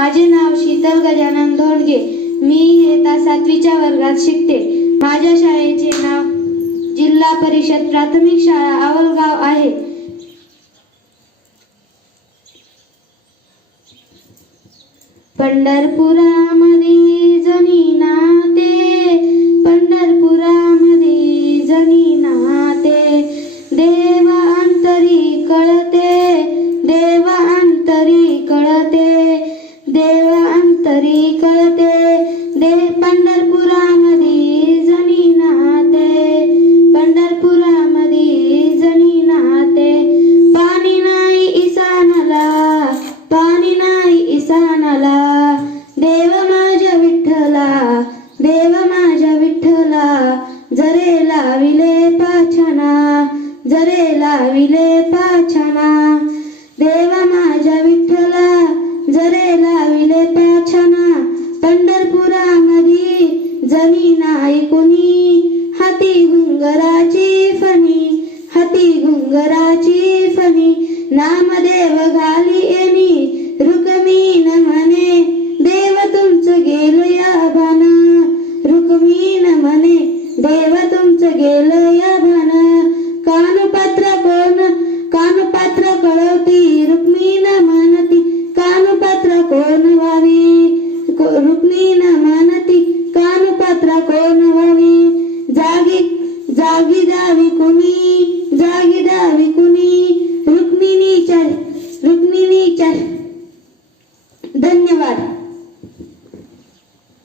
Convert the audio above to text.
माझे नाव शीतल गजानन धोंडगे. मी इयत्ता सातवीच्या वर्गात शिकते. माझ्या शाळेचे नाव जिल्हा परिषद प्राथमिक शाळा आवलगाव आहे. पंढरपुरा अंतरी कळते दे पंढरपुरामध्ये जणी नाते पंढरपुरामध्ये जणी नाते पाणी नाही इसानाला पाणी नाही इसानाला देव माझ्या विठ्ठला देव माझ्या विठ्ठला. जरे लाविले पाछाना जरे लाविले पाछाना देव माझ्या विठ्ठला जरे कोणी नाही कोणी. हाती घुंगराची फणी हाती घुंगराची फणी. नामदेव घाली येणी रुक्मीन म्हणे देव तुमचं गेलं या भान. रुक्मीन म्हणे देव तुमचं गेलं या भान. कानपात्र कोण जागी जावी कुणी जागी जावी कुणी. रुक्मिणीच्या रुक्मिणीच्या धन्यवाद.